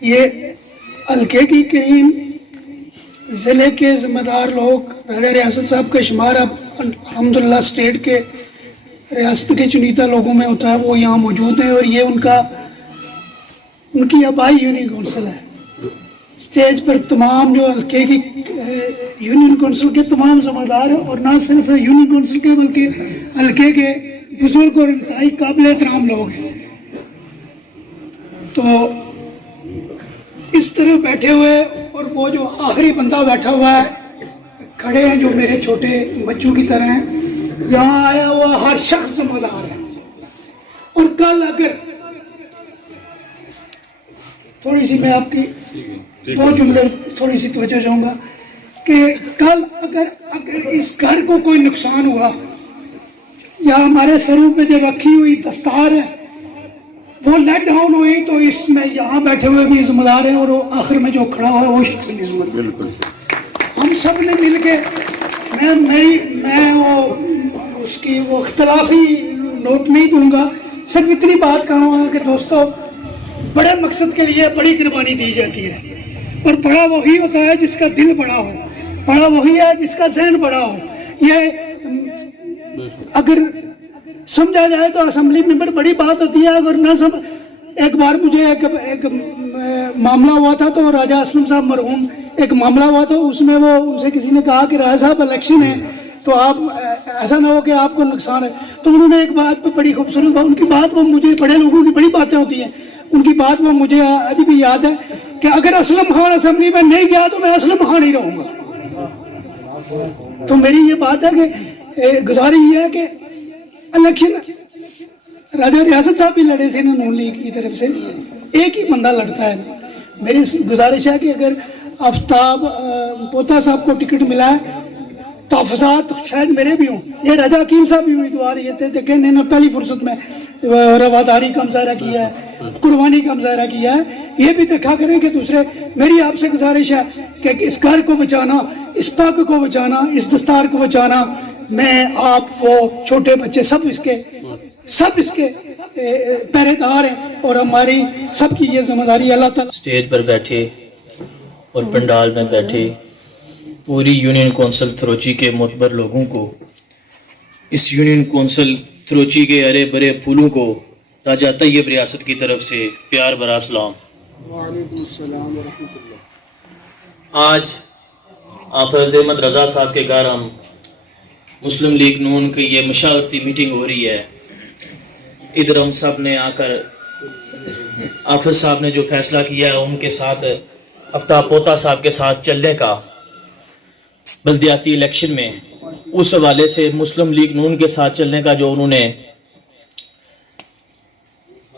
یہ حلقے کی کریم ضلع کے ذمہ دار لوگ راجہ ریاست صاحب کا شمار اب الحمدللہ اسٹیٹ کے ریاست کے چنیدہ لوگوں میں ہوتا ہے، وہ یہاں موجود ہیں، اور یہ ان کی آبائی یونین کونسل ہے۔ اسٹیج پر تمام جو حلقے کی یونین کونسل کے تمام ذمہ دار ہیں، اور نہ صرف یونین کونسل کے بلکہ حلقے کے بزرگ اور انتہائی قابل احترام لوگ ہیں۔ تو اس طرح بیٹھے ہوئے، اور وہ جو آخری بندہ بیٹھا ہوا ہے کھڑے ہیں جو میرے چھوٹے بچوں کی طرح ہیں، یہاں آیا ہوا ہر شخص ذمہ دار ہے۔ اور کل اگر تھوڑی سی میں آپ کی دو جملے تھوڑی سی توجہ چاہوں گا کہ کل اگر اس گھر کو کوئی نقصان ہوا، یا ہمارے سروں پہ جو رکھی ہوئی دستار ہے وہ لیٹ ڈاؤن ہوئی، تو اس میں یہاں بیٹھے ہوئے بھی ذمہ دار ہیں، اور وہ آخر میں جو کھڑا ہوا ہے وہ شخص بھی ذمہ دار ہے۔ ہم سب نے مل کے میں اس کی وہ اختلافی نوٹ نہیں دوں گا، صرف اتنی بات کہوں گا کہ دوستو، بڑے مقصد کے لیے بڑی قربانی دی جاتی ہے، اور بڑا وہی ہوتا ہے جس کا دل بڑا ہو، بڑا وہی ہے جس کا ذہن بڑا ہو۔ یہ اگر سمجھا جائے تو اسمبلی ممبر بڑی بات ہوتی ہے، اگر نہ ایک بار مجھے ایک معاملہ ہوا تھا، تو راجہ اسلم صاحب مرحوم ایک معاملہ ہوا تھا، اس میں وہ ان سے کسی نے کہا کہ راجہ صاحب الیکشن ہے تو آپ ایسا نہ ہو کہ آپ کو نقصان ہے، تو انہوں نے ایک بات پہ بڑی خوبصورت بات، ان کی بات وہ مجھے، بڑے لوگوں کی بڑی باتیں ہوتی ہیں، ان کی بات وہ مجھے آج بھی یاد ہے کہ اگر اسلم خان اسمبلی میں نہیں گیا تو میں اسلم خان ہی رہوں گا۔ تو میری یہ بات ہے کہ گزارش یہ ہے کہ الیکشن راجہ ریاست صاحب بھی لڑے تھے نون لیگ کی طرف سے، ایک ہی بندہ لڑتا ہے۔ میری گزارش ہے کہ اگر آفتاب پوتا صاحب کو ٹکٹ ملا ہے، تحفظات شاید میرے بھی ہوں، یہ راجہ عقیل صاحب بھی امیدوار یہ تھے کہ انہوں نے پہلی فرصت میں رواداری کا مظاہرہ کیا ہے، قربانی کا مظاہرہ کیا ہے، یہ بھی دیکھا کریں کہ دوسرے۔ میری آپ سے گزارش ہے کہ اس گھر کو بچانا، اس پاک کو بچانا، اس دستار کو بچانا، میں آپ وہ چھوٹے بچے سب اس کے پہرے دار ہیں، اور ہماری سب کی یہ ذمہ داری اللہ تعالیٰ۔ اسٹیج پر بیٹھے اور پنڈال میں بیٹھے پوری یونین کونسل تھروچی کے معتبر لوگوں کو، اس یونین کونسل تھروچی کے ہرے بھرے پھولوں کو راجہ طیب ریاست کی طرف سے پیار بھرا سلام۔ وعلیکم السلام ورحمۃ اللہ۔ آج حافظ احمد رضا صاحب کے گھر ہم مسلم لیگ نون کی یہ مشاورتی میٹنگ ہو رہی ہے۔ ادھر ہم سب نے آ کر حافظ صاحب نے جو فیصلہ کیا ہے ان کے ساتھ، آفتاب پوتا صاحب کے ساتھ چلنے کا بلدیاتی الیکشن میں، اس حوالے سے مسلم لیگ نون کے ساتھ چلنے کا جو انہوں نے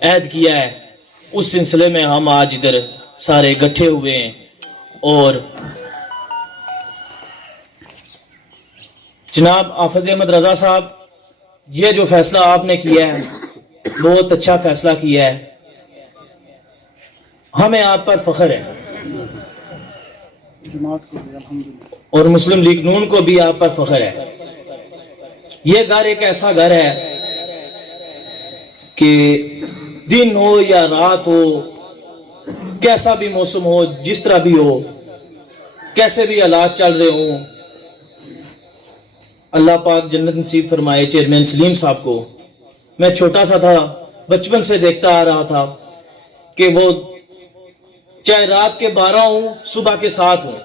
عہد کیا ہے، اس سلسلے میں ہم آج ادھر سارے اکٹھے ہوئے ہیں۔ اور جناب حافظ احمد رضا صاحب، یہ جو فیصلہ آپ نے کیا ہے بہت اچھا فیصلہ کیا ہے، ہمیں آپ پر فخر ہے، اور مسلم لیگ نون کو بھی آپ پر فخر ہے۔ یہ گھر ایک ایسا گھر ہے کہ دن ہو یا رات ہو، کیسا بھی موسم ہو، جس طرح بھی ہو، کیسے بھی حالات چل رہے ہوں، اللہ پاک جنت نصیب فرمائے چیئرمین سلیم صاحب کو۔ میں چھوٹا سا تھا، بچپن سے دیکھتا آ رہا تھا کہ وہ چاہے رات کے 12 ہوں، صبح کے 7 ہوں،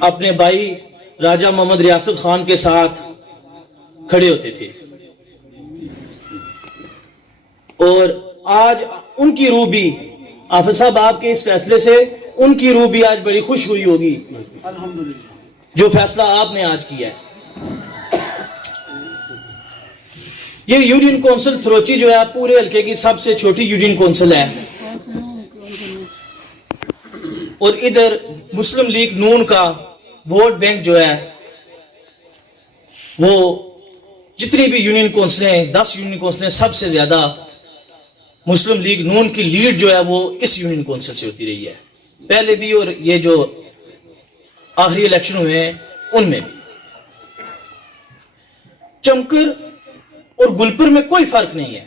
اپنے بھائی راجہ محمد ریاست خان کے ساتھ کھڑے ہوتے تھے۔ اور آج ان کی روح بھی، حافظ صاحب آپ کے اس فیصلے سے ان کی روح بھی آج بڑی خوش ہوئی ہوگی، جو فیصلہ آپ نے آج کیا ہے۔ یہ یونین کونسل تھروچی جو ہے پورے حلقے کی سب سے چھوٹی یونین کونسل ہے، اور ادھر مسلم لیگ نون کا ووٹ بینک جو ہے وہ جتنی بھی یونین کونسلیں 10 یونین کونسلیں سب سے زیادہ مسلم لیگ نون کی لیڈ جو ہے وہ اس یونین کونسل سے ہوتی رہی ہے، پہلے بھی اور یہ جو آخری الیکشن ہوئے ہیں ان میں بھی۔ چمکر اور گلپر میں کوئی فرق نہیں ہے،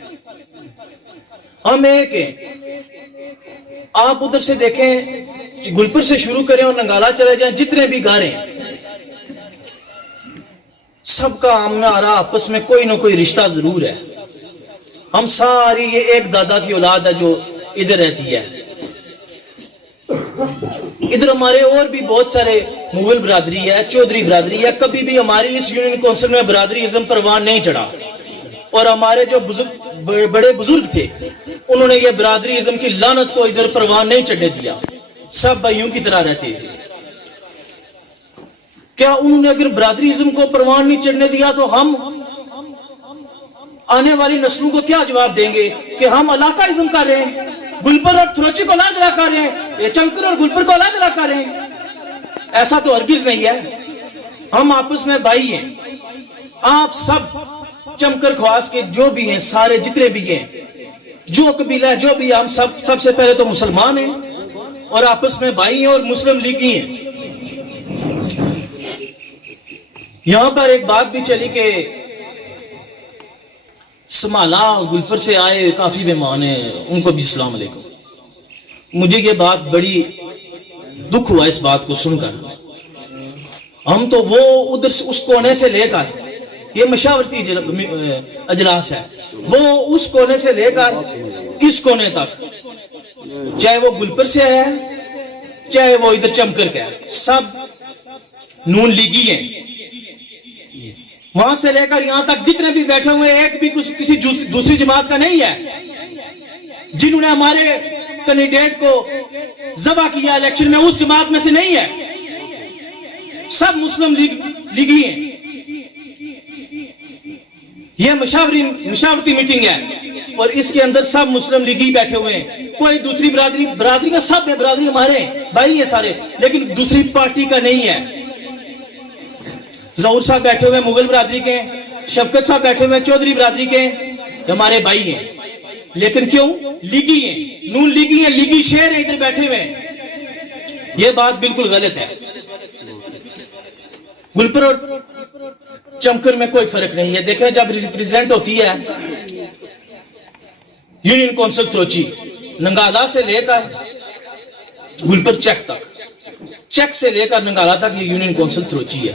ہم ایک ہیں. آپ ادھر سے دیکھیں, گلپر سے شروع کریں اور ننگالا چلے جائیں, جتنے بھی گارے ہیں سب کا ہمارا آپس میں کوئی نہ کوئی رشتہ ضرور ہے. ہم ساری یہ ایک دادا کی اولاد ہے جو ادھر رہتی ہے. ادھر ہمارے اور بھی بہت سارے مغل برادری ہے, چودھری برادری ہے. کبھی بھی ہماری اس یونین کونسل میں برادری ازم پروان نہیں چڑھا, اور ہمارے جو بڑے بزرگ تھے انہوں نے یہ برادری ازم کی لعنت کو ادھر پروان نہیں چڑھنے دیا. سب بھائیوں کی طرح رہتے تھے. کیا انہوں نے اگر برادری ازم کو پروان نہیں چڑھنے دیا تو ہم آنے والی نسلوں کو کیا جواب دیں گے کہ ہم علاقہ ازم کر رہے ہیں, گلپر اور تھروچی کو الگ الگ کر رہے ہیں, یہ چمکر اور گلپر کو الگ الگ کر رہے ہیں؟ ایسا تو ہرگز نہیں ہے. ہم آپس میں بھائی ہیں. آپ سب چمکر خواص کے جو بھی ہیں, سارے جتنے بھی ہیں, جو قبیلہ ہے, جو بھی, ہم سب سے پہلے تو مسلمان ہیں اور آپس میں بھائی ہیں اور مسلم لیگی ہیں. یہاں پر ایک بات بھی چلی کہ سمالا گلپر سے آئے کافی مہمان ہیں, ان کو بھی السلام علیکم. مجھے یہ بات بڑی دکھ ہوا اس بات کو سن کر. ہم تو وہ ادھر سے اس کونے سے لے کر, یہ مشاورتی اجلاس ہے, وہ اس کونے سے لے کر اس کونے تک, چاہے وہ گلپر سے ہے چاہے وہ ادھر چمکر کا ہے, سب نون لیگی ہیں. وہاں سے لے کر یہاں تک جتنے بھی بیٹھے ہوئے ایک بھی کسی دوسری جماعت کا نہیں ہے. جنہوں نے ہمارے کینڈیڈیٹ کو ذبح کیا الیکشن میں اس جماعت میں سے نہیں ہے. سب مسلم لیگی ہیں. یہ مشاورتی میٹنگ ہے اور اس کے اندر سب مسلم لیگی بیٹھے ہوئے ہیں. کوئی دوسری برادری کا, سب ہے برادری ہمارے بھائی ہیں سارے, لیکن دوسری پارٹی کا نہیں ہے. ظہور صاحب بیٹھے ہوئے مغل برادری کے, شفقت صاحب بیٹھے ہوئے چودھری برادری کے, ہمارے بھائی ہیں. لیکن کیوں لیگی ہیں, نون لیگی ہیں, لیگی شیر ہیں ادھر بیٹھے ہوئے. یہ بات بالکل غلط ہے. گلپر اور چمکر میں کوئی فرق نہیں ہے. دیکھیں جب ریپریزنٹ ہوتی ہے یونین کونسل تھروچی, ننگالا سے لے کر گلپر چیک تک, چیک سے لے کر ننگالا تک یہ یونین کونسل تھروچی ہے.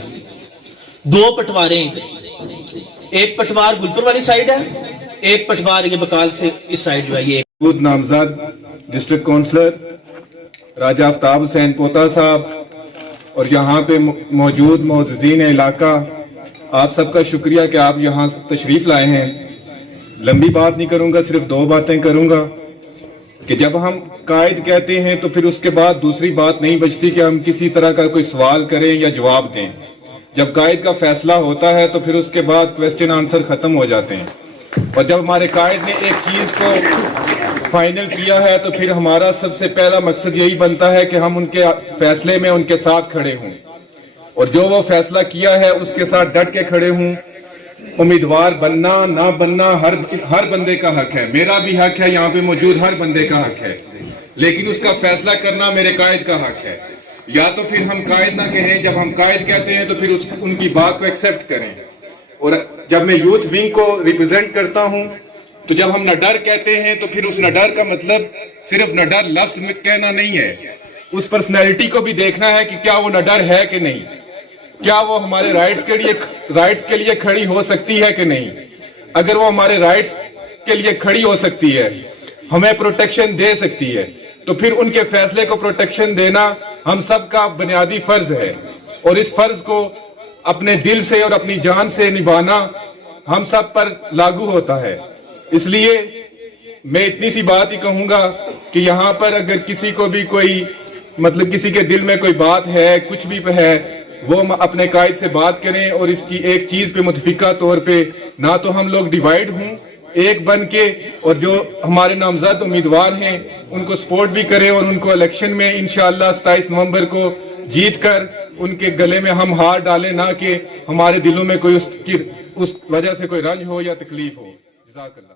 دو پٹوارے ہیں ادھر, ایک پٹوار گلپر والی سائیڈ ہے, ایک پٹوار یہ بکال سے اس سائیڈ جو ہے. یہ نامزد ڈسٹرکٹ کونسلر راجہ آفتاب حسین پوتا صاحب اور یہاں پہ موجود معززین علاقہ, آپ سب کا شکریہ کہ آپ یہاں تشریف لائے ہیں. لمبی بات نہیں کروں گا, صرف دو باتیں کروں گا کہ جب ہم قائد کہتے ہیں تو پھر اس کے بعد دوسری بات نہیں بچتی کہ ہم کسی طرح کا کوئی سوال کریں یا جواب دیں. جب قائد کا فیصلہ ہوتا ہے تو پھر اس کے بعد کویسچن آنسر ختم ہو جاتے ہیں. اور جب ہمارے قائد نے ایک چیز کو فائنل کیا ہے تو پھر ہمارا سب سے پہلا مقصد یہی بنتا ہے کہ ہم ان کے فیصلے میں ان کے ساتھ کھڑے ہوں, اور جو وہ فیصلہ کیا ہے اس کے ساتھ ڈٹ کے کھڑے ہوں. امیدوار بننا نہ بننا ہر بندے کا حق ہے, میرا بھی حق ہے, یہاں پہ موجود ہر بندے کا حق ہے, لیکن اس کا فیصلہ کرنا میرے قائد کا حق ہے. یا تو پھر ہم قائد نہ کہیں, جب ہم قائد کہتے ہیں تو پھر ان کی بات کو ایکسیپٹ کریں. اور جب میں یوتھ ونگ کو ریپرزینٹ کرتا ہوں تو جب ہم نڈر کہتے ہیں تو پھر اس نڈر کا مطلب صرف نڈر لفظ میں کہنا نہیں ہے, اس پرسنالٹی کو بھی دیکھنا ہے کہ کیا وہ نڈر ہے کہ نہیں, کیا وہ ہمارے رائٹس کے لیے کھڑی ہو سکتی ہے کہ نہیں. اگر وہ ہمارے رائٹس کے لیے کھڑی ہو سکتی ہے, ہمیں پروٹیکشن دے سکتی ہے, تو پھر ان کے فیصلے کو پروٹیکشن دینا ہم سب کا بنیادی فرض ہے. اور اس فرض کو اپنے دل سے اور اپنی جان سے نبھانا ہم سب پر لاگو ہوتا ہے. اس لیے میں اتنی سی بات ہی کہوں گا کہ یہاں پر اگر کسی کو بھی کوئی کسی کے دل میں کوئی بات ہے, کچھ بھی ہے, وہ اپنے قائد سے بات کریں اور اس کی ایک چیز پہ متفقہ طور پہ نہ تو ہم لوگ ڈیوائیڈ ہوں ایک بن کے, اور جو ہمارے نامزد امیدوار ہیں ان کو سپورٹ بھی کریں اور ان کو الیکشن میں انشاءاللہ 27 نومبر کو جیت کر ان کے گلے میں ہم ہار ڈالیں, نہ کہ ہمارے دلوں میں کوئی اس وجہ سے کوئی رنج ہو یا تکلیف ہو. جزاک اللہ.